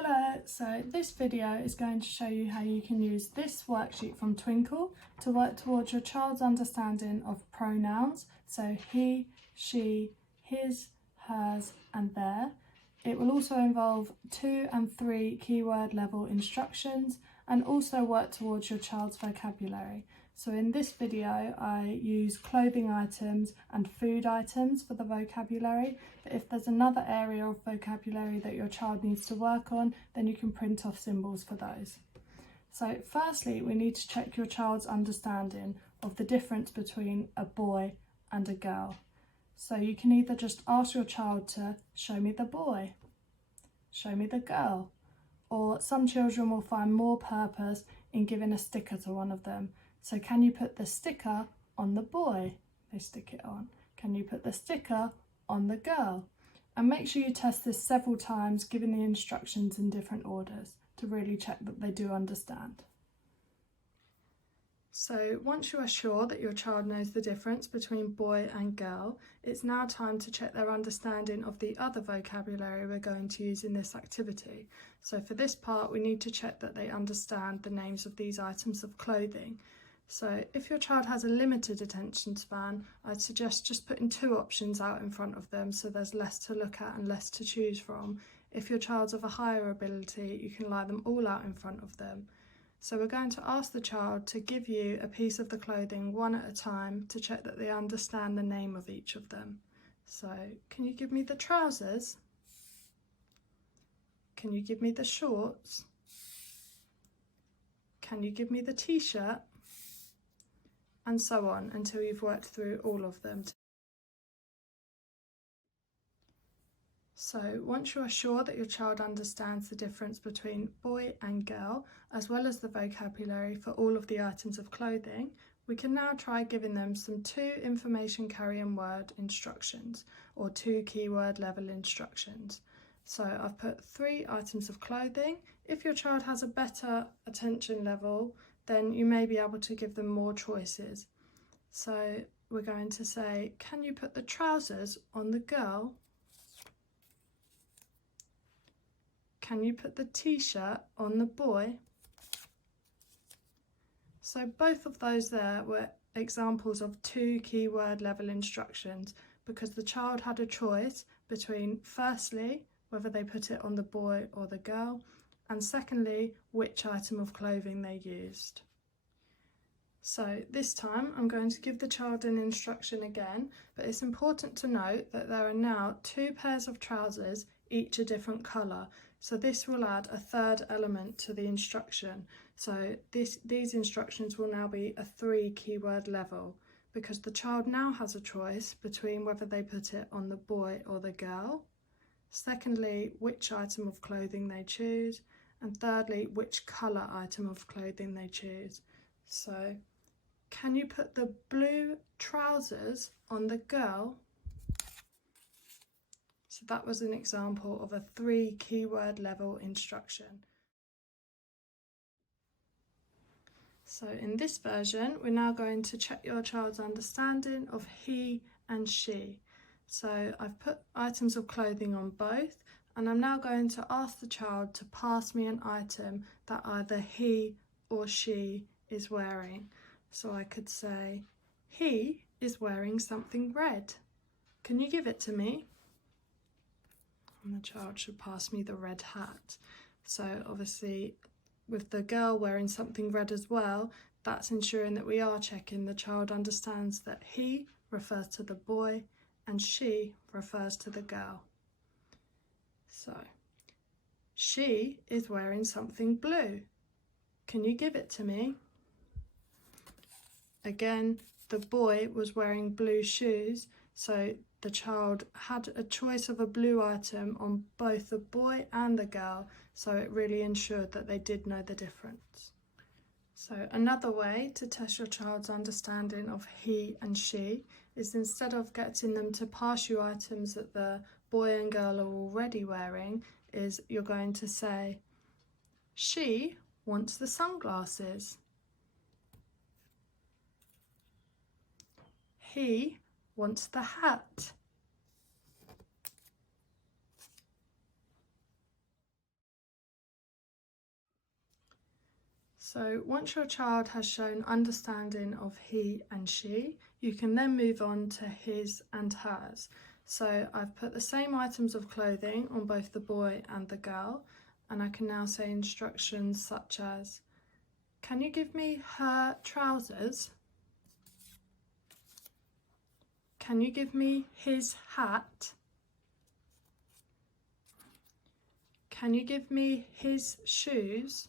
Hello, so this video is going to show you how you can use this worksheet from Twinkle to work towards your child's understanding of pronouns, so he, she, his, hers and their. It will also involve 2 and 3 keyword level instructions and also work towards your child's vocabulary. So in this video I use clothing items and food items for the vocabulary, but if there's another area of vocabulary that your child needs to work on, then you can print off symbols for those. So firstly, we need to check your child's understanding of the difference between a boy and a girl. So you can either just ask your child to show me the boy, show me the girl, or some children will find more purpose in giving a sticker to one of them. So can you put the sticker on the boy? They stick it on. Can you put the sticker on the girl? And make sure you test this several times, giving the instructions in different orders to really check that they do understand. So once you are sure that your child knows the difference between boy and girl, it's now time to check their understanding of the other vocabulary we're going to use in this activity. So for this part, we need to check that they understand the names of these items of clothing. So if your child has a limited attention span, I'd suggest just putting 2 options out in front of them so there's less to look at and less to choose from. If your child's of a higher ability, you can lie them all out in front of them. So we're going to ask the child to give you a piece of the clothing one at a time to check that they understand the name of each of them. So can you give me the trousers? Can you give me the shorts? Can you give me the t-shirt? And so on until you've worked through all of them. So once you are sure that your child understands the difference between boy and girl, as well as the vocabulary for all of the items of clothing, we can now try giving them some 2 information carrying word instructions or 2 keyword level instructions. So I've put 3 items of clothing. If your child has a better attention level, then you may be able to give them more choices. So we're going to say, can you put the trousers on the girl? Can you put the t-shirt on the boy? So both of those there were examples of 2 keyword level instructions because the child had a choice between firstly whether they put it on the boy or the girl, and secondly which item of clothing they used. So this time I'm going to give the child an instruction again, but it's important to note that there are now 2 pairs of trousers, each a different colour. So this will add a 3rd element to the instruction. So these instructions will now be a 3 keyword level because the child now has a choice between whether they put it on the boy or the girl. Secondly, which item of clothing they choose. And thirdly, which colour item of clothing they choose. So can you put the blue trousers on the girl? So that was an example of a 3 keyword level instruction. So in this version, we're now going to check your child's understanding of he and she. So I've put items of clothing on both, and I'm now going to ask the child to pass me an item that either he or she is wearing. So I could say, he is wearing something red. Can you give it to me? And the child should pass me the red hat. So obviously with the girl wearing something red as well, that's ensuring that we are checking the child understands that he refers to the boy and she refers to the girl. So she is wearing something blue. Can you give it to me? Again, the boy was wearing blue shoes, so the child had a choice of a blue item on both the boy and the girl, so it really ensured that they did know the difference. So another way to test your child's understanding of he and she is instead of getting them to pass you items that the boy and girl are already wearing, is you're going to say, she wants the sunglasses. He wants the hat. So once your child has shown understanding of he and she, you can then move on to his and hers. So I've put the same items of clothing on both the boy and the girl, and I can now say instructions such as, can you give me her trousers? Can you give me his hat? Can you give me his shoes?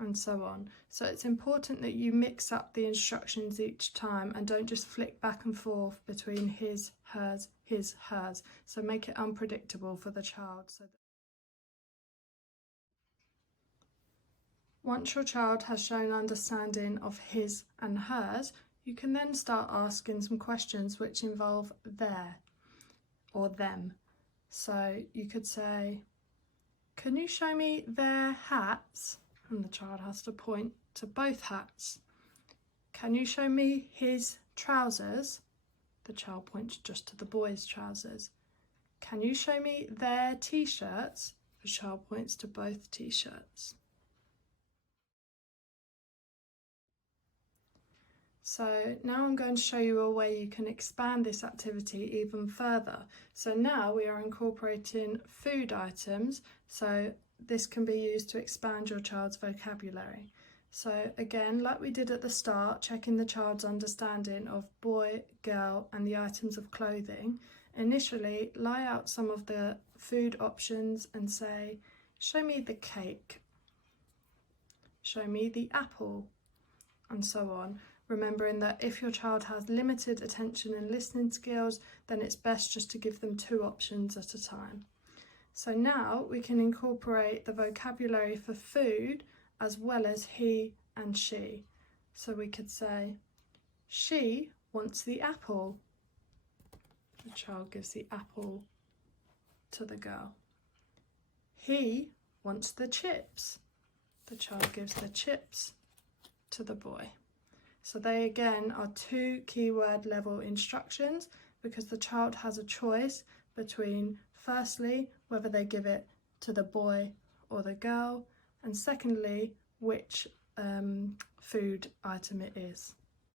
And so on. So it's important that you mix up the instructions each time and don't just flick back and forth between his, hers, hers. So make it unpredictable for the child. Once your child has shown understanding of his and hers, you can then start asking some questions which involve their or them. So you could say, can you show me their hats? And the child has to point to both hats. Can you show me his trousers? The child points just to the boy's trousers. Can you show me their t-shirts? The child points to both t-shirts. So now I'm going to show you a way you can expand this activity even further. So now we are incorporating food items, so this can be used to expand your child's vocabulary. So again, like we did at the start, checking the child's understanding of boy, girl and the items of clothing, initially lie out some of the food options and say, show me the cake, show me the apple, and so on. Remembering that if your child has limited attention and listening skills, then it's best just to give them 2 options at a time. So now we can incorporate the vocabulary for food as well as he and she. So we could say, she wants the apple. The child gives the apple to the girl. He wants the chips. The child gives the chips to the boy. So they again are 2 keyword level instructions because the child has a choice between firstly whether they give it to the boy or the girl, and secondly which food item it is.